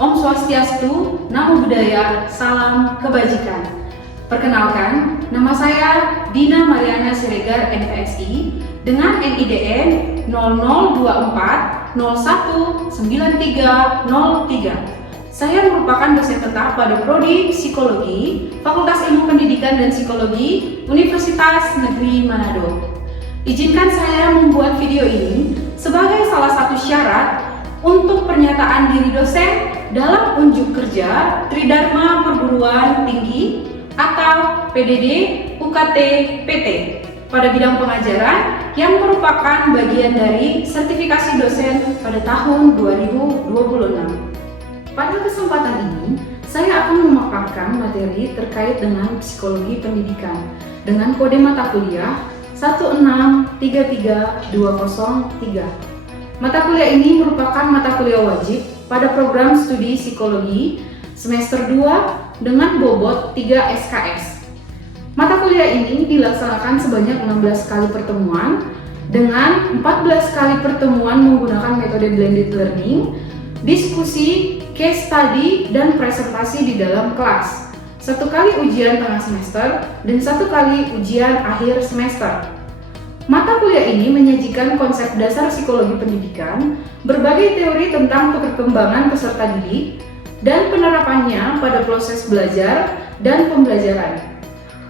Om Swastiastu, Namo Buddhaya, Salam Kebajikan. Perkenalkan, nama saya Dina Mariana Siregar, MPSI, dengan NIDN 0024019303. Saya merupakan dosen tetap pada Prodi Psikologi, Fakultas Ilmu Pendidikan dan Psikologi, Universitas Negeri Manado. Izinkan saya membuat video ini sebagai salah satu syarat untuk pernyataan diri dosen dalam unjuk kerja Tridharma Perguruan Tinggi atau PDD UKT PT pada bidang pengajaran yang merupakan bagian dari sertifikasi dosen pada tahun 2026. Pada kesempatan ini, saya akan memaparkan materi terkait dengan psikologi pendidikan dengan kode mata kuliah 1633203. Mata kuliah ini merupakan mata kuliah wajib pada program studi psikologi semester 2 dengan bobot 3 SKS. Mata kuliah ini dilaksanakan sebanyak 16 kali pertemuan dengan 14 kali pertemuan menggunakan metode blended learning, diskusi, case study, dan presentasi di dalam kelas. 1 kali ujian tengah semester dan 1 kali ujian akhir semester. Mata kuliah ini menyajikan konsep dasar psikologi pendidikan, berbagai teori tentang perkembangan peserta didik, dan penerapannya pada proses belajar dan pembelajaran.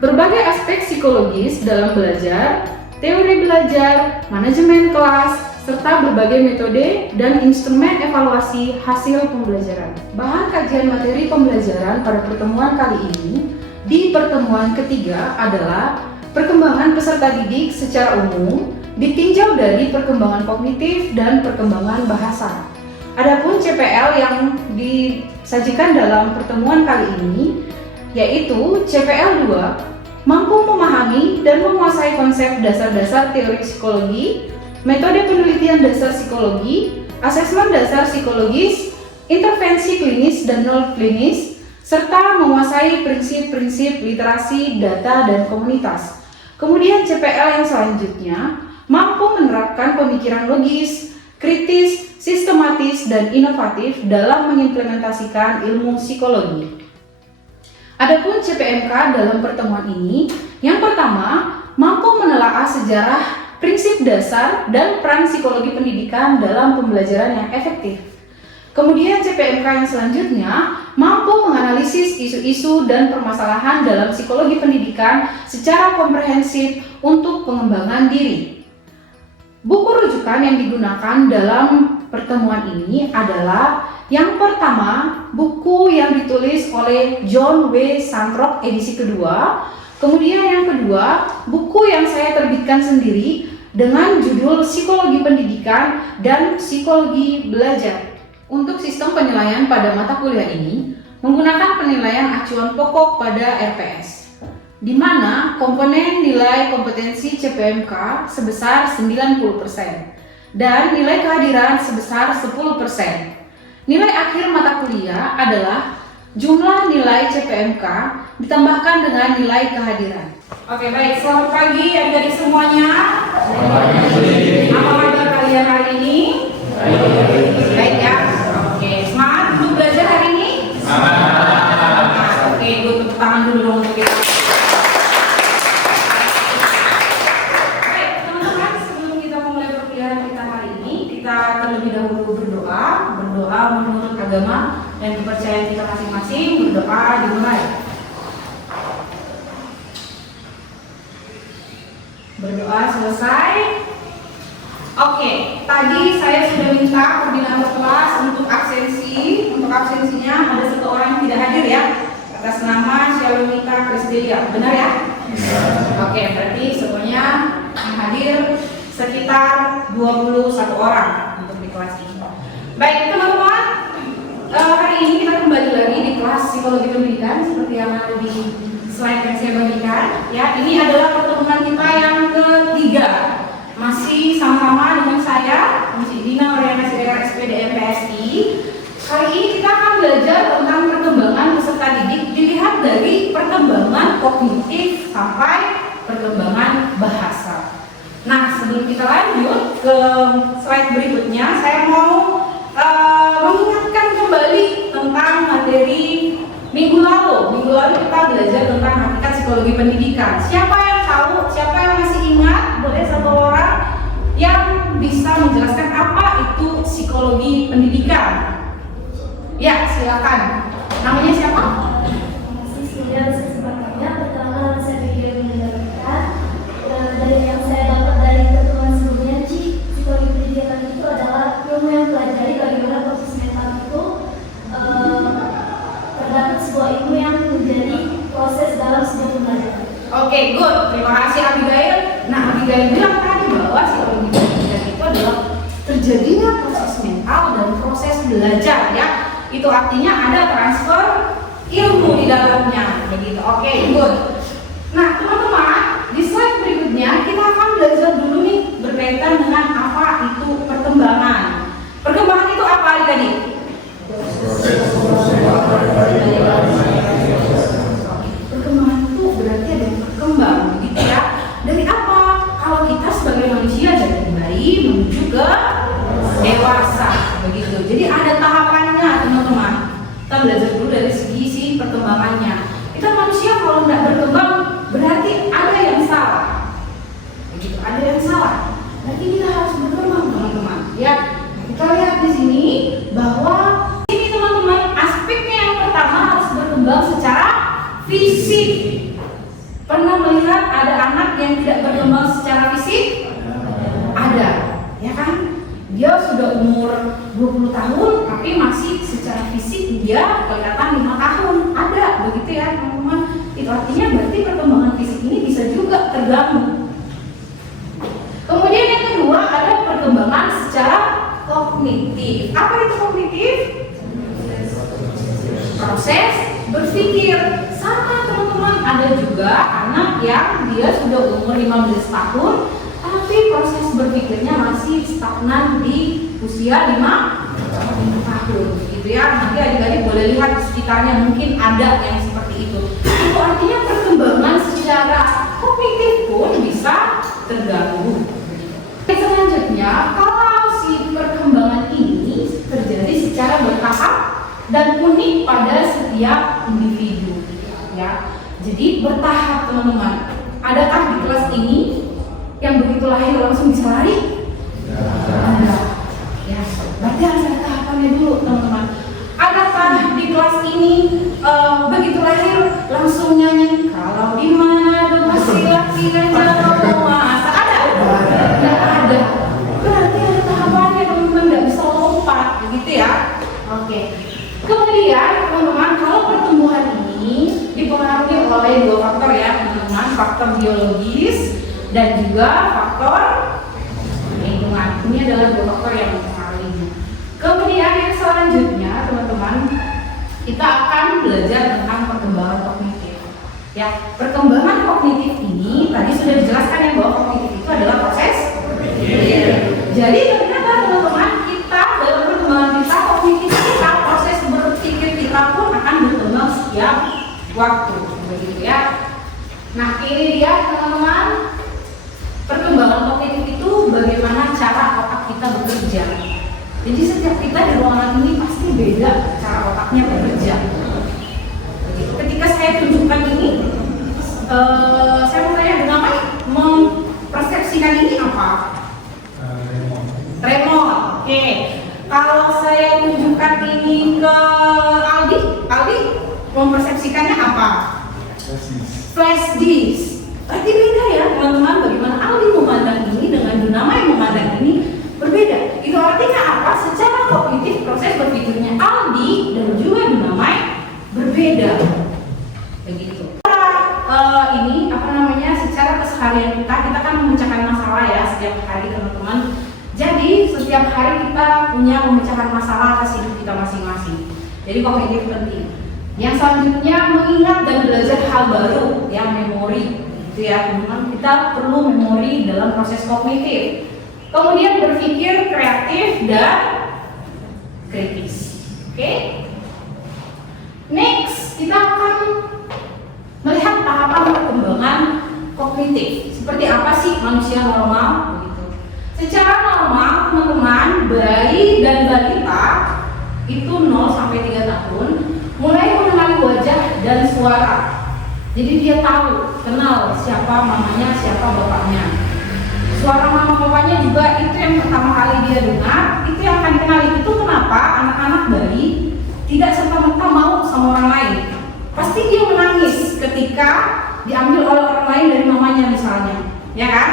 Berbagai aspek psikologis dalam belajar, teori belajar, manajemen kelas, serta berbagai metode dan instrumen evaluasi hasil pembelajaran. Bahan kajian materi pembelajaran pada pertemuan kali ini di pertemuan ketiga adalah perkembangan peserta didik secara umum, ditinjau dari perkembangan kognitif dan perkembangan bahasa. Adapun CPL yang disajikan dalam pertemuan kali ini yaitu CPL 2, mampu memahami dan menguasai konsep dasar-dasar teori psikologi, metode penelitian dasar psikologi, asesmen dasar psikologis, intervensi klinis dan non klinis, serta menguasai prinsip-prinsip literasi, data, dan komunitas. Kemudian CPL yang selanjutnya mampu menerapkan pemikiran logis, kritis, sistematis, dan inovatif dalam mengimplementasikan ilmu psikologi. Adapun CPMK dalam pertemuan ini, yang pertama, mampu menelaah sejarah, prinsip dasar, dan peran psikologi pendidikan dalam pembelajaran yang efektif. Kemudian CPMK yang selanjutnya mampu menganalisis isu-isu dan permasalahan dalam psikologi pendidikan secara komprehensif untuk pengembangan diri. Buku rujukan yang digunakan dalam pertemuan ini adalah yang pertama, buku yang ditulis oleh John W. Santrok edisi kedua. Kemudian yang kedua, buku yang saya terbitkan sendiri dengan judul Psikologi Pendidikan dan Psikologi Belajar. Untuk sistem penilaian pada mata kuliah ini menggunakan penilaian acuan pokok pada RPS, di mana komponen nilai kompetensi CPMK sebesar 90% dan nilai kehadiran sebesar 10%. Nilai akhir mata kuliah adalah jumlah nilai CPMK ditambahkan dengan nilai kehadiran. Oke, baik, selamat pagi adik-adik semuanya. Apa kabar kalian hari ini? Baik ya. Oke, semangat untuk belajar hari ini? Semangat. Oke, gue tepuk tangan dulu dong untuk kita. Baik, teman-teman, sebelum kita memulai perkuliahan kita hari ini, kita terlebih dahulu berdoa menurut agama dan kepercayaan kita masing-masing. Berdoa dimulai. Berdoa selesai. Oke, tadi saya sudah minta koordinator kelas untuk absensi. Untuk absensinya ada 1 orang yang tidak hadir ya, atas nama Syalomita Krisdelia. Benar ya? Oke, berarti semuanya yang hadir sekitar 21 orang untuk di kelas ini. Baik teman-teman, hari ini kita kembali lagi di kelas psikologi pendidikan seperti yang ada di slide yang saya bagikan. Ya, ini adalah pertemuan kita yang ketiga. Masih sama-sama dengan saya, Dina Mariana Siregar, SPD MPSI. Kali ini kita akan belajar tentang perkembangan peserta didik dilihat dari perkembangan kognitif sampai perkembangan bahasa. Nah, sebelum kita lanjut ke slide berikutnya, saya mau mengingatkan kembali tentang psikologi pendidikan. Siapa yang tahu? Siapa yang masih ingat? Boleh satu orang yang bisa menjelaskan apa itu psikologi pendidikan? Ya, silakan. Namanya siapa? Terima kasih sudah kesempatannya. Pertama saya Miguel menjelaskan. Dari yang saya dapat dari pertemuan sebelumnya, psikologi pendidikan itu adalah ilmu yang pelajari bagaimana proses mental itu terdapat sebuah ilmu yang menjadi proses dalam sebuah pembelajaran. Oke, good. Terima kasih Abigail. Nah, Abigail bilang tadi bahwa psikologi pendidikan itu adalah terjadinya proses mental dan proses belajar, ya. Itu artinya ada transfer ilmu di dalamnya, begitu. Oke, good. Nah, teman-teman, di slide berikutnya kita akan belajar dulu nih berkaitan dengan apa itu perkembangan. Perkembangan itu apa adik-adik? Perkembangan itu berarti ada yang berkembang, begitu ya. Dari apa? Kalau kita sebagai manusia dari bayi menuju ke dewasa, begitu. Jadi ada tahapannya, teman-teman. Kita belajar dulu dari segi perkembangannya. Kita manusia kalau tidak berkembang berarti ada yang salah, begitu. Ada yang salah. Berarti kita harus berkembang, teman-teman. Ya, kita lihat di sini bahwa ini, teman-teman, aspeknya yang pertama harus berkembang secara fisik. Pernah melihat ada anak yang tidak berkembang secara fisik? Ada, ya kan? Dia sudah umur 20 tahun tapi masih secara fisik dia kelihatan 5 tahun. Ada, begitu ya, teman-teman. Itu artinya berarti perkembangan fisik ini bisa juga terganggu. Kemudian yang kedua ada perkembangan secara kognitif. Apa itu kognitif? Proses berpikir. Sama, teman-teman, ada juga anak yang dia sudah umur 15 tahun tapi proses berpikirnya masih stagnan di usia 5 tahun, gitu ya. Nanti adik-adik boleh lihat di sekitarnya, mungkin ada yang seperti itu. Itu artinya perkembangan secara kognitif pun bisa terganggu. Selanjutnya, kalau si perkembangan ini terjadi secara bertahap dan unik pada setiap individu, ya. Jadi bertahap, teman-teman. Adakah di kelas ini yang begitu lahir langsung bisa lari? Ada. Ya, berarti harus ada tahapannya dulu, teman-teman. Adakah di kelas ini begitu lahir langsung nyanyi kalau di mana masih laki dan jalan masa? Ada? Tidak ada. Berarti ada tahapannya, teman-teman. Tidak bisa lompat, begitu ya. Oke. Kemudian, teman-teman, kalau pertumbuhan ini dipengaruhi oleh dua faktor, ya, teman-teman. Faktor biologis dan juga faktor lingkungan. Ini adalah dua faktor yang mempengaruhinya. Kemudian yang selanjutnya, teman-teman, kita akan belajar tentang perkembangan kognitif. Ya, perkembangan kognitif ini tadi sudah dijelaskan ya bahwa kognitif itu adalah proses berpikir. Jadi ternyata, teman-teman, kita dalam perkembangan kita, kognitif kita, proses berpikir kita pun akan berkembang setiap waktu, begitu ya. Nah, ini dia, teman-teman. Perkembangan kognitif itu bagaimana cara otak kita bekerja. Jadi setiap kita di ruangan ini pasti beda cara otaknya bekerja. Ketika saya tunjukkan ini, saya mau tanya dengan apa? Mempersepsikan ini apa? Tremor. Oke. Kalau saya tunjukkan ini ke Aldi mempersepsikannya apa? Flash disk. Berarti beda ya, teman-teman. Bagaimana Aldi memandang ini dengan Dunama yang memandang ini berbeda. Itu artinya apa? Secara kognitif proses berpikirnya Aldi dan juga Dunama berbeda. Begitu. Ini apa namanya? Secara keseharian kita kan memecahkan masalah ya setiap hari, teman-teman. Jadi setiap hari kita punya pemecahan masalah atas hidup kita masing-masing. Jadi kognitif penting. Yang selanjutnya mengingat dan belajar hal baru, yang memori. Itu ya, teman-teman, kita perlu memori dalam proses kognitif. Kemudian berpikir kreatif dan kritis. Oke? Next, kita akan melihat tahapan perkembangan kognitif. Seperti apa sih manusia normal? Begitu. Secara normal, teman-teman, bayi dan balita itu 0 sampai 3 tahun mulai mengenali wajah dan suara. Jadi dia tahu, kenal siapa mamanya, siapa bapaknya. Suara mama bapaknya juga itu yang pertama kali dia dengar, itu yang akan dikenali. Itu kenapa anak-anak bayi tidak serta-merta mau sama orang lain. Pasti dia menangis ketika diambil oleh orang lain dari mamanya misalnya, ya kan?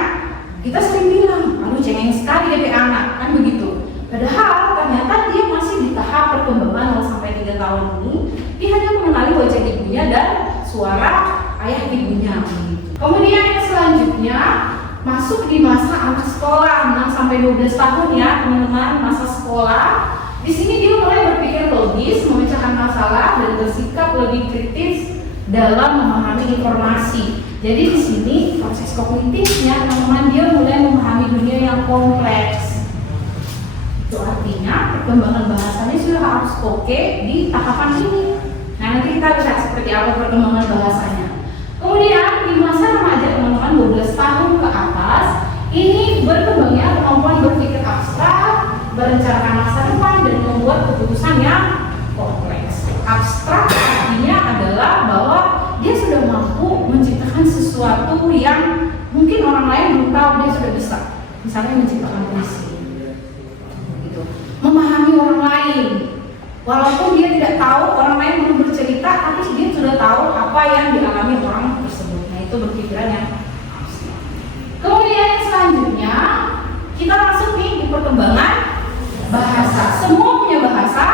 Kita sering bilang, aduh cengeng sekali DP anak, kan begitu. Padahal ternyata dia masih di tahap perkembangan 0 sampai 3 tahun ini. Dia hanya mengenali wajah ibunya dan suara ayah ibunya. Kemudian yang selanjutnya masuk di masa anak sekolah 6 sampai 12 tahun ya teman-teman, masa sekolah. Di sini dia mulai berpikir logis, memecahkan masalah dan bersikap lebih kritis dalam memahami informasi. Jadi di sini proses kognitifnya teman-teman, dia mulai memahami dunia yang kompleks. Itu artinya perkembangan bahasanya sudah harus oke di tahapan ini. Nah nanti kita lihat seperti apa perkembangan bahasanya. Kemudian di masa remaja teman-teman 12 tahun ke atas, ini berkembangnya kemampuan berpikir abstrak, merencanakan masa depan dan membuat keputusan yang kompleks. Abstrak artinya adalah bahwa dia sudah mampu menciptakan sesuatu yang mungkin orang lain belum tahu dia sudah bisa. Misalnya menciptakan puisi, gitu. Memahami orang lain, walaupun dia tidak tahu, orang lain belum bercerita, tapi dia sudah tahu apa yang dialami orang tersebut. Nah itu berpikiran yang abstrak. Kemudian selanjutnya kita masuk nih di perkembangan bahasa. Semua punya bahasa?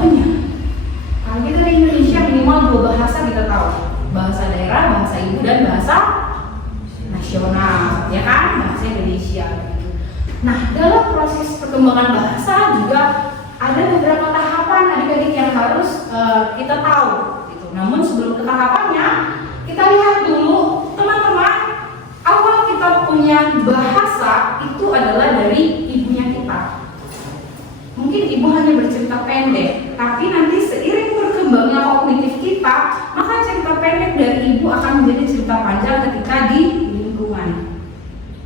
Punya. Kalau kita di Indonesia minimal 2 bahasa kita tahu. Bahasa daerah, bahasa ibu dan bahasa nasional, ya kan? Bahasa Indonesia. Nah, dalam proses perkembangan bahasa juga ada beberapa tahapan adik-adik yang harus kita tahu. Gitu. Namun sebelum ke tahapannya, kita lihat dulu teman-teman, awal kita punya bahasa itu adalah dari ibunya kita. Mungkin ibu hanya bercerita pendek, tapi nanti seiring berkembangnya kognitif kita, maka cerita pendek dari ibu akan menjadi cerita panjang ketika di lingkungan.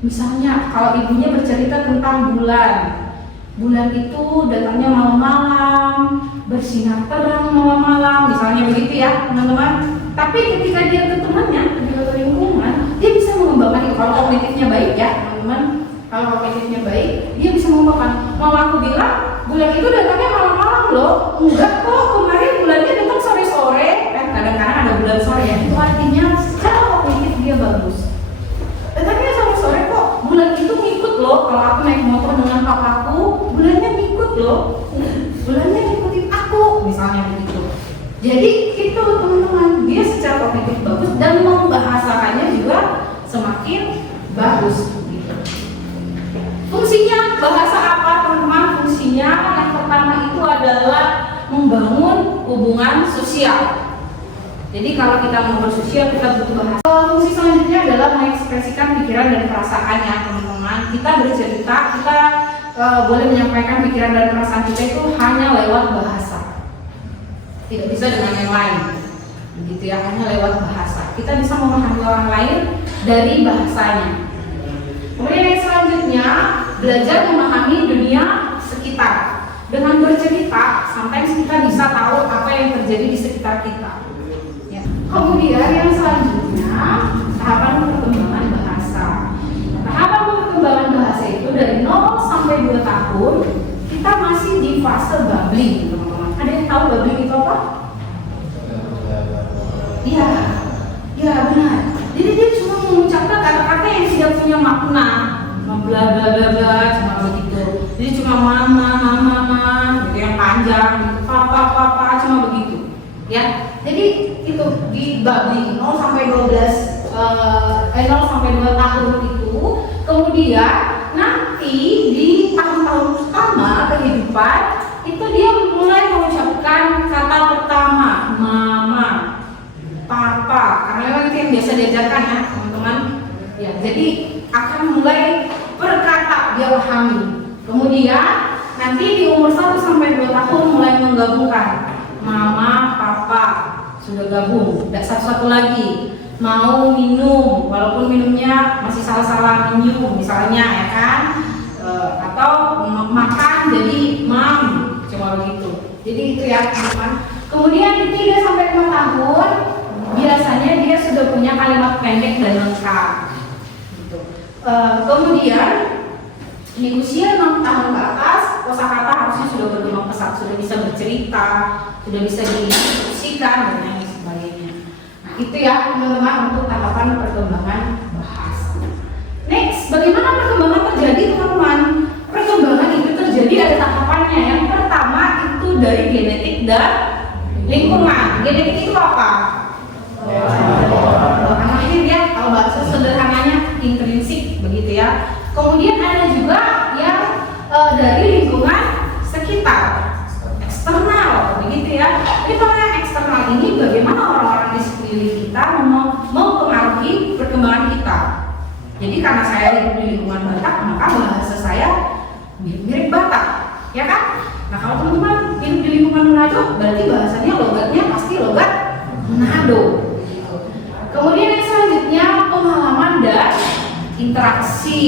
Misalnya kalau ibunya bercerita tentang bulan, bulan itu datangnya malam-malam, bersinar terang malam-malam, misalnya begitu ya teman-teman. Tapi ketika dia ke temannya, ketika ke lingkungan, dia bisa mengembangkan itu. Kalau kognitifnya baik ya teman-teman, kalau kognitifnya baik, dia bisa mengembangkan. Mama aku bilang, bulan itu datangnya malam-malam loh. Enggak kok, kemarin bulannya datang sore-sore. Kadang-kadang ada bulan sore ya. Itu artinya secara kognitif dia bagus. Datangnya sore-sore kok, bulan itu ngikut loh. Kalau aku naik motor dengan papaku, bulannya ngikut loh. Bulannya ngikutin aku, misalnya begitu. Jadi itu teman-teman, dia secara kognitif bagus dan membahasakannya juga semakin bagus. Gitu. Fungsinya bahasa apa teman-teman? Fungsinya yang pertama itu adalah membangun hubungan sosial. Jadi kalau kita mau bersosial kita butuh bahasa. Fungsi selanjutnya adalah mengekspresikan pikiran dan perasaannya teman-teman. Kita bercerita, kita boleh menyampaikan pikiran dan perasaan kita itu hanya lewat bahasa. Tidak bisa dengan yang lain, begitu ya, hanya lewat bahasa. Kita bisa memahami orang lain dari bahasanya. Kemudian yang selanjutnya, belajar memahami dunia sekitar. Dengan bercerita, sampai kita bisa tahu apa yang terjadi di sekitar kita. Ya. Kemudian yang selanjutnya, tahapan perkembangan bahasa. Tahapan perkembangan bahasa itu dari 0 sampai 2 tahun, kita masih di fase babbling, teman-teman. Ada yang tahu babbling itu apa? Iya, ya benar. Jadi dia cuma mengucapkan kata-kata yang tidak punya makna, bla bla bla bla, cuma begitu. Jadi cuma mama, gitu yang panjang, gitu. Papa, cuma begitu. Ya, jadi itu di babbling 0 sampai 0 sampai 2 tahun itu. Kemudian nanti di tahun-tahun pertama kehidupan itu dia mulai mengucapkan kata pertama, mama, papa, karena memang itu yang biasa diajarkan ya teman-teman. Ya, jadi akan mulai berkata dia pahami. Kemudian nanti di umur 1 sampai 2 tahun mulai menggabungkan mama, papa, sudah gabung. Tidak satu-satu lagi. Mau minum, walaupun minumnya masih salah-salah minum misalnya ya kan, atau makan jadi mam, cuma begitu. Jadi itu ya teman-teman. Kemudian di 3 sampai 5 tahun biasanya dia sudah punya kalimat pendek dan lengkap. Gitu. Kemudian di usia 6 tahun ke atas, kosakata harusnya sudah berkembang pesat, sudah bisa bercerita, sudah bisa didiskusikan dan lain sebagainya. Nah, itu ya teman-teman untuk tahapan perkembangan bahasa. Next, bagaimana perkembangan terjadi teman-teman? Perkembangan itu terjadi ada tahapannya. Yang pertama itu dari genetik dan lingkungan. Genetik itu apa? Namanya dia kalau bahasa sederhananya intrinsik begitu ya. Kemudian ada juga yang dari lingkungan sekitar, eksternal begitu ya. Jadi kalau yang eksternal ini bagaimana orang-orang di sekeliling kita mempengaruhi perkembangan kita. Jadi karena saya hidup di lingkungan Batak, maka bahasa saya mirip Batak, ya kan? Nah kalau teman-teman hidup di lingkungan Manado, berarti bahasanya logatnya pasti logat Manado. Kemudian yang selanjutnya pengalaman dan interaksi.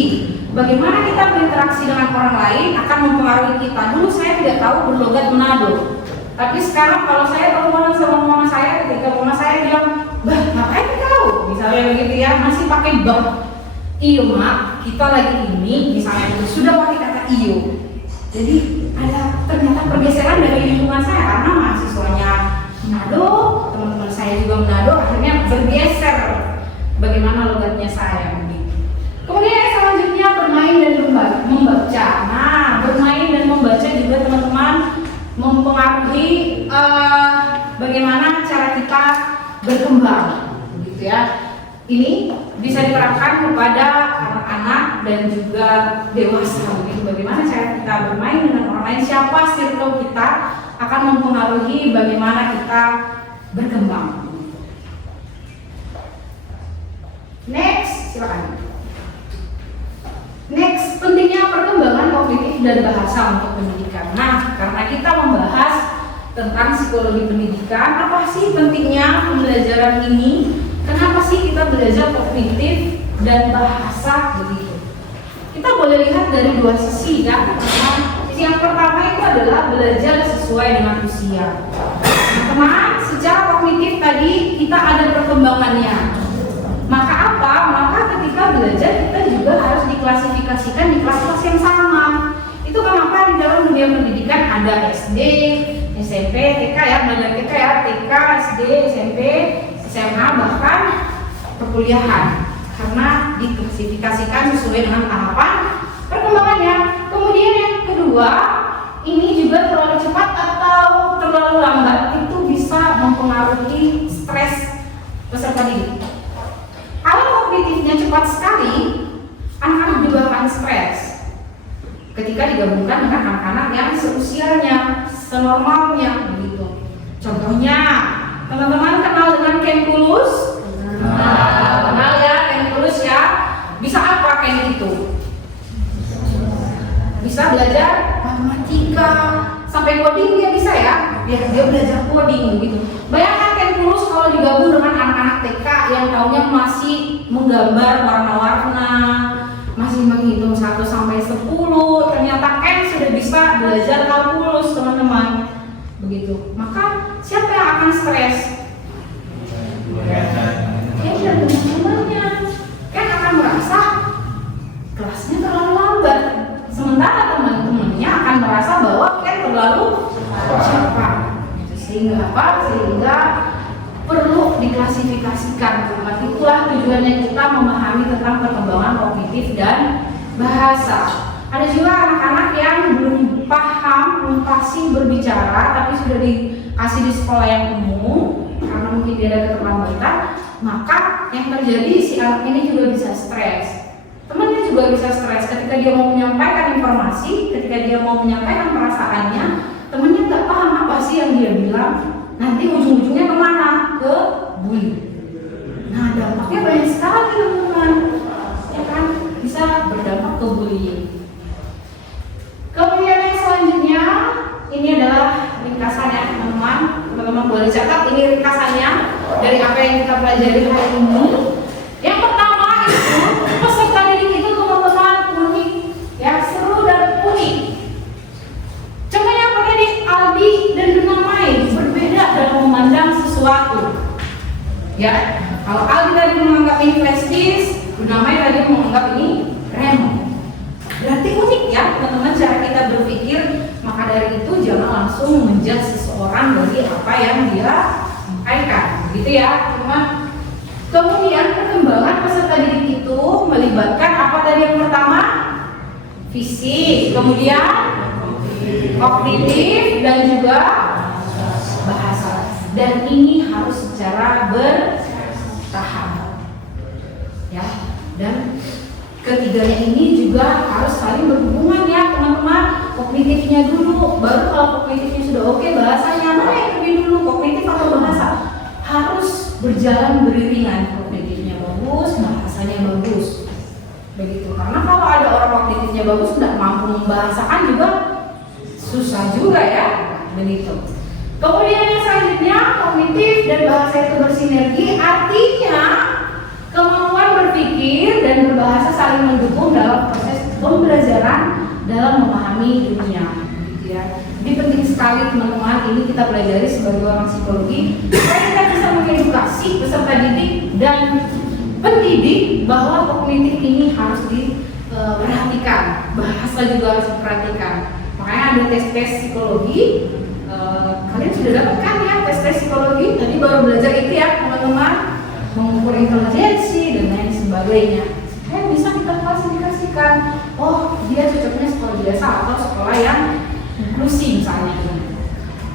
Bagaimana kita berinteraksi dengan orang lain akan mempengaruhi kita. Dulu saya tidak tahu berlogat Manado, tapi sekarang kalau saya teleponan sama mama saya, ketika mama saya bilang, "Bah, ngapain kau?" Misalnya begitu ya, masih pakai bah. Iyo mak, kita lagi ini misalnya sudah pakai kata iyo. Jadi ada ternyata pergeseran dari lingkungan saya karena mahasiswanya Manado, teman-teman saya juga Manado, akhirnya bergeser bagaimana logatnya saya. Kemudian yang selanjutnya bermain dan membaca. Nah, bermain dan membaca juga teman-teman mempengaruhi bagaimana cara kita berkembang, begitu ya. Ini bisa diterapkan kepada anak-anak dan juga dewasa. Begitu bagaimana cara kita bermain dengan orang lain, siapa circle kita akan mempengaruhi bagaimana kita berkembang. Next, silakan. Next, pentingnya perkembangan kognitif dan bahasa untuk pendidikan. Nah, karena kita membahas tentang psikologi pendidikan, apa sih pentingnya pembelajaran ini? Kenapa sih kita belajar kognitif dan bahasa begitu? Kita boleh lihat dari dua sisi ya. Sisi yang pertama itu adalah belajar sesuai dengan usia. Teman-teman, secara kognitif tadi kita ada perkembangannya. Maka apa? Maka ketika belajar kita juga harus diklasifikasikan di kelas-kelas yang sama. Itu kenapa di dalam dunia pendidikan ada SD, SMP, TK ya, belajar TK ya, TK, SD, SMP, SMA, bahkan perkuliahan, karena diklasifikasikan sesuai dengan tahapan perkembangannya. Kemudian yang kedua, ini juga terlalu cepat atau terlalu lambat itu bisa mempengaruhi stres peserta didik. Kalau kognitifnya cepat sekali, anak-anak juga akan stres ketika digabungkan dengan anak-anak yang seusianya, senormalnya begitu. Contohnya, teman-teman kenal dengan Ken Kulus? Kenal ya Ken Kulus ya. Bisa apa Ken itu? Bisa belajar matematika, sampai coding dia bisa ya. Dia belajar coding begitu. Bayangkan Ken Kulus kalau digabung dengan anak-anak TK yang tahunnya masih menggambar warna-warna, masih menghitung 1 sampai 10. Ternyata Ken sudah bisa belajar kalkulus, teman-teman. Begitu. Maka siapa yang akan stres? Ken dan teman-temannya. Ken akan merasa kelasnya terlalu lambat, sementara teman-temannya akan merasa bahwa Ken terlalu cepat. Sehingga apa? Sehingga perlu diklasifikasikan. Itulah tujuannya kita memahami tentang perkembangan kognitif dan bahasa. Ada juga anak-anak yang belum paham, belum fasih berbicara, tapi sudah dikasih di sekolah yang umum karena mungkin dia ada keterlambatan. Maka yang terjadi si anak ini juga bisa stres. Temannya juga bisa stres ketika dia mau menyampaikan informasi, ketika dia mau menyampaikan perasaannya, temannya nggak paham apa sih yang dia bilang. Nanti ujung-ujungnya kemana? Ke bully. Nah, dampaknya banyak sekali teman-teman, ya kan? Bisa berdampak ke bullying. Kemudian yang selanjutnya, ini adalah ringkasannya teman-teman. Teman-teman boleh catat, ini ringkasannya dari apa yang kita pelajari hari ini. Yang pertama itu peserta didik itu teman-teman unik, ya seru dan unik. Contohnya pakai di Aldi dan Dunamai berbeda dalam memandang sesuatu. Ya, kalau Aldi tadi menganggap ini flash disk, Bunamai tadi menganggap ini RAM. Berarti unik ya teman-teman cara kita berpikir. Maka dari itu jangan langsung menjudge seseorang dari apa yang dia sampaikan, gitu ya teman. Kemudian perkembangan peserta didik itu melibatkan apa tadi yang pertama? Fisik, kemudian kognitif dan juga bahasa. Dan ini harus secara bertahap. Ya, dan ketiganya ini juga harus saling berhubungan ya teman-teman. Kognitifnya dulu, baru kalau kognitifnya sudah oke, bahasanya mana yang lebih dulu, kognitif atau bahasa? Harus berjalan beriringan, kognitifnya bagus, bahasanya bagus. Begitu, karena kalau ada orang kognitifnya bagus tidak mampu membahasakan juga susah juga ya, begitu. Kemudian yang selanjutnya, kognitif dan bahasa itu bersinergi, artinya kemampuan berpikir dan berbahasa saling mendukung dalam proses pembelajaran dalam memahami dunia, gitu ya. Jadi penting sekali teman-teman, ini kita pelajari sebagai orang psikologi supaya kita bisa mengedukasi peserta didik dan pendidik bahwa kognitif ini harus diperhatikan, bahasa juga harus diperhatikan. Makanya ada tes-tes psikologi. Kalian sudah dapat kan ya tes-tes psikologi? Tadi baru belajar itu ya teman-teman, mengukur intelijensi dan lain sebagainya. Supaya bisa kita klasifikasikan, oh dia cocoknya sekolah biasa atau sekolah yang inklusi misalnya.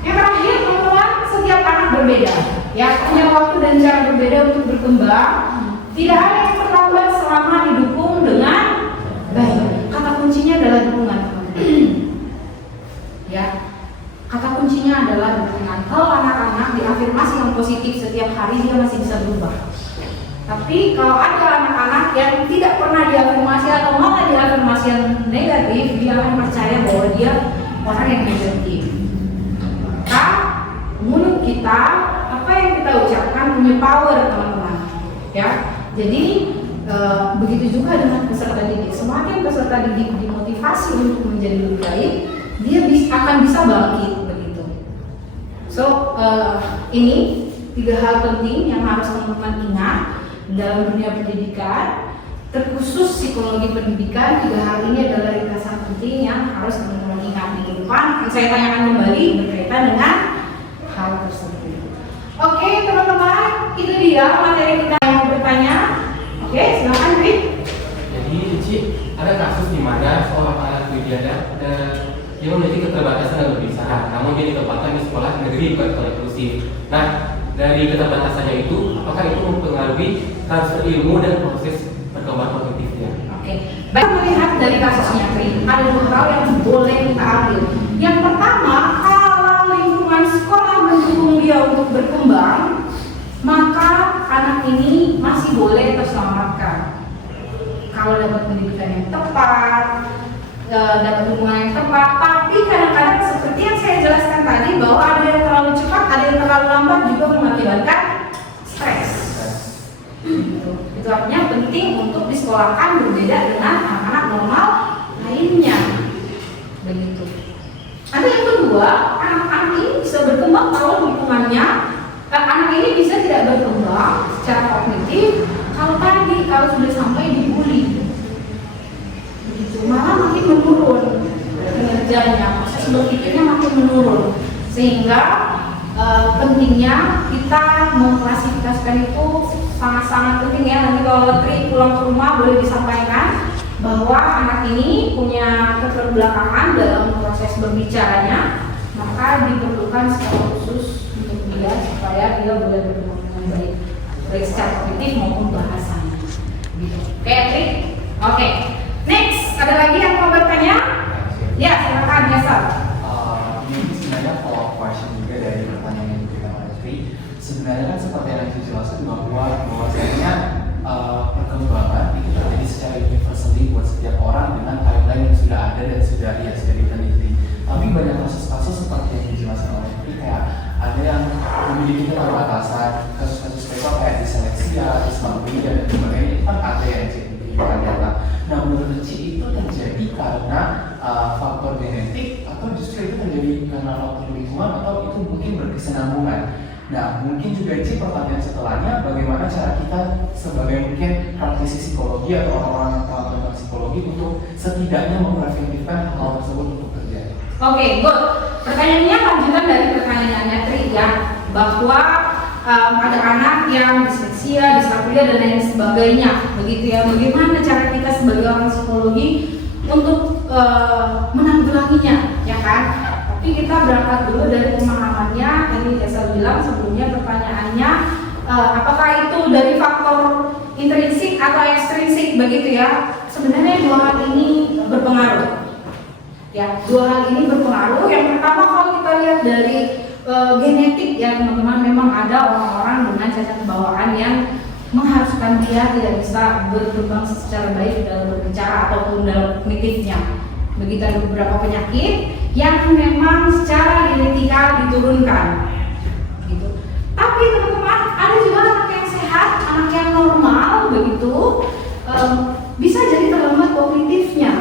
Yang terakhir teman-teman, setiap anak berbeda, ya punya waktu dan cara berbeda untuk berkembang. Tidak ada yang terlambat selama didukung dengan baik. Kata kuncinya adalah dukungan, teman-teman. Ya, kata kuncinya adalah dukungan. Kalau anak-anak diafirmasi yang positif setiap hari, dia masih bisa berubah. Tapi kalau ada anak-anak yang tidak pernah diafirmasi atau malah diafirmasi yang negatif, dia akan percaya bahwa dia orang yang negatif. Maka mulut kita, apa yang kita ucapkan punya power teman-teman. Ya, jadi begitu juga dengan peserta didik. Semakin peserta didik dimotivasi untuk menjadi lebih baik, dia akan bisa bangkit begitu. So ini 3 hal penting yang harus teman-teman ingat dalam dunia pendidikan, terkhusus psikologi pendidikan. 3 hal ini adalah ringkasan penting yang harus teman-teman ingat di depan. Saya tanyakan kembali berkaitan dengan hal tersebut. Oke teman-teman, itu dia materi kita yang mau bertanya. Oke, silakan Rik. Jadi Cici, ada kasus di mana seorang anak widyada dia memiliki keterbatasan yang berbicara, namun dia ditempatkan di sekolah negeri bukan sekolah inklusif. Nah, dari keterbatasannya itu, apakah itu mempengaruhi transfer ilmu dan proses perkembangan kognitifnya? Oke, baik, melihat dari kasusnya Tri, ada 2 hal yang boleh kita ambil. Yang pertama, kalau lingkungan sekolah mendukung dia untuk berkembang, maka anak ini masih boleh terselamatkan. Kalau dapat pendidikan yang tepat, dapat dukungan yang tepat. Tapi kadang-kadang seperti yang saya jelaskan tadi, bahwa ada yang terlalu cepat, ada yang terlalu lambat juga mengakibatkan stres. Itu artinya penting untuk disekolahkan berbeda dengan anak-anak normal lainnya. Begitu. Ada yang kedua, anak-anak ini bisa berkembang kalau lingkungannya, anak ini bisa tidak berkembang secara kognitif kalau sudah sampai dibully. Begitu, malah makin menurun kinerjanya, proses berpikirnya makin menurun. Sehingga pentingnya kita mengklasifikasikan itu sangat-sangat penting ya. Nanti kalau Tri pulang ke rumah boleh disampaikan bahwa anak ini punya keterbelakangan dalam proses berbicaranya, maka diperlukan sekolah khusus untuk dia supaya dia boleh berkembang dengan baik, baik secara kognitif maupun bahasanya. Gitu. Oke, Tri? Oke. Next, ada lagi yang mau bertanya? Ya, silakan Yasar. Ini sebenarnya follow-up question juga dari pertanyaan yang diberikan oleh Tri. Sebenarnya kan seperti yang dijelaskan bahwasanya perkembangan itu terjadi secara universally buat setiap orang dengan timeline yang sudah ada dan sudah diteliti. Tapi banyak kasus-kasus seperti yang dijelaskan oleh Tri, kayak ada yang memiliki keterbatasan, kasus-kasus kayak diseleksia, dismorfia dan sebagainya, itu kan ada yang signifikan data. Nah, menurut Ci itu terjadi karena faktor genetik atau justru itu terjadi karena faktor lingkungan atau itu mungkin berkesinambungan? Nah, mungkin juga Ci, pertanyaan setelahnya, bagaimana cara kita sebagai mungkin praktisi psikologi atau orang-orang yang telah tentang psikologi untuk setidaknya mempreventifkan hal tersebut untuk terjadi. Oke, good. Pertanyaannya lanjutan dari pertanyaannya Tri ya, bahwa ada anak yang disleksia, diskalkulia dan lain sebagainya, begitu ya. Bagaimana cara kita sebagai orang psikologi untuk menanggulanginya, ya kan? Tapi kita berangkat dulu dari pemahamannya. Tadi saya bilang sebelumnya pertanyaannya, apakah itu dari faktor intrinsik atau ekstrinsik, begitu ya? Sebenarnya dua hal ini berpengaruh. Ya, dua hal ini berpengaruh. Yang pertama kalau kita lihat dari genetik ya teman-teman, memang ada orang-orang dengan cacat bawaan yang mengharuskan dia tidak bisa berkembang secara baik dalam berbicara ataupun dalam kognitifnya. Begitu ada beberapa penyakit yang memang secara genetika diturunkan, gitu. Tapi teman-teman, ada juga anak yang sehat, anak yang normal, begitu, bisa jadi terlambat kognitifnya.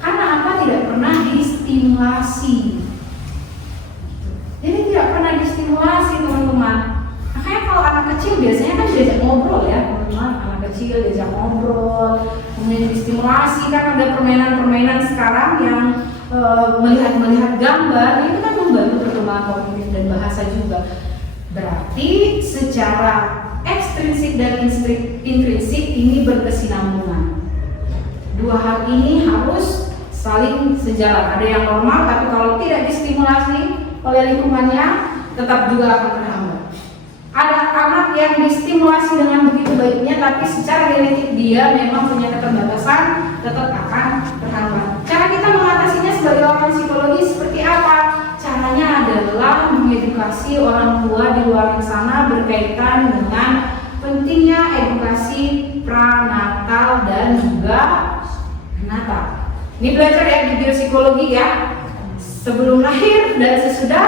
Karena apa? Tidak pernah distimulasi. Jadi tidak pernah distimulasi teman-teman. Makanya kalau anak kecil biasanya kan diajak ngobrol ya teman-teman. Anak kecil diajak ngobrol, kemudian distimulasi. Kan ada permainan-permainan sekarang yang melihat gambar, itu kan membantu perkembangan kognitif dan bahasa juga. Berarti secara ekstrinsik dan intrinsik ini berkesinambungan. Dua hal ini harus saling sejalan. Ada yang normal, tapi kalau tidak distimulasi oleh lingkungannya, tetap juga akan terhambat. Ada anak yang distimulasi dengan begitu baiknya, tapi secara genetik dia memang punya keterbatasan, tetap akan terhambat. Cara kita mengatasinya sebagai orang psikologi seperti apa? Caranya adalah mengedukasi orang tua di luar sana berkaitan dengan pentingnya edukasi pranatal dan juga natal. Ini belajar ya di biopsikologi ya, sebelum lahir dan sesudah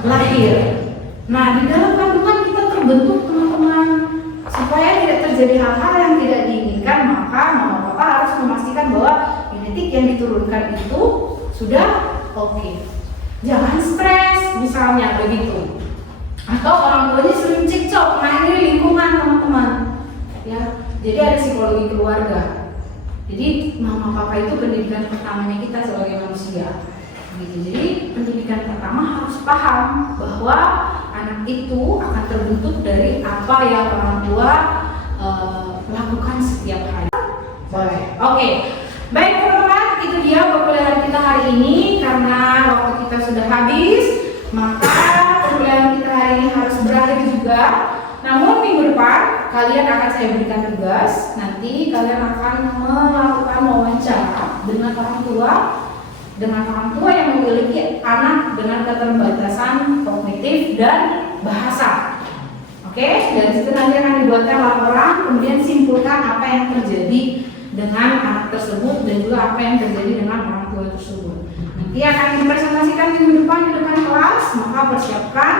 lahir. Nah, di dalam kandungan kita terbentuk teman-teman, supaya tidak terjadi hal-hal yang tidak diinginkan, maka mama papa harus memastikan bahwa genetik yang diturunkan itu sudah oke. Jangan stres misalnya begitu. Atau orang tuanya sering cekcok, nah ini lingkungan teman-teman. Ya, jadi ada psikologi keluarga. Jadi mama papa itu pendidikan pertamanya kita sebagai manusia. Gitu. Jadi pendidikan pertama harus paham bahwa anak itu akan terbentuk dari apa yang orang tua lakukan setiap hari. Boleh. Oke. Baik teman-teman, itu dia perkuliahan kita hari ini. Karena waktu kita sudah habis, maka perkuliahan kita hari ini harus berakhir juga. Namun minggu depan kalian akan saya berikan tugas. Nanti kalian akan melakukan wawancara dengan orang tua yang memiliki anak dengan keterbatasan kognitif dan bahasa. Oke, dari situ nanti akan dibuatkan laporan, kemudian simpulkan apa yang terjadi dengan anak tersebut dan juga apa yang terjadi dengan orang tua tersebut. Nanti akan dipresentasikan minggu depan di depan kelas, maka persiapkan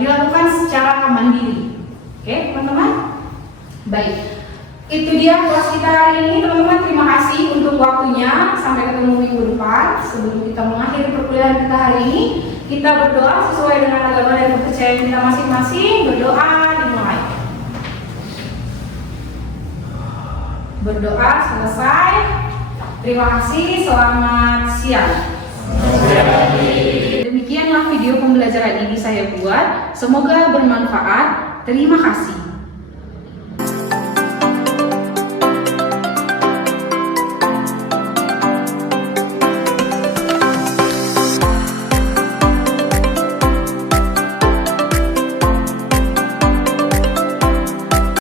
dilakukan secara mandiri. Oke, teman-teman? Baik. Itu dia kelas kita hari ini, teman-teman. Terima kasih untuk waktunya. Sampai ketemu minggu depan. Sebelum kita mengakhiri perkuliahan kita hari ini, kita berdoa sesuai dengan agama dan kepercayaan kita masing-masing. Berdoa dimulai. Berdoa selesai. Terima kasih. Selamat siang. Demikianlah video pembelajaran ini saya buat. Semoga bermanfaat. Terima kasih.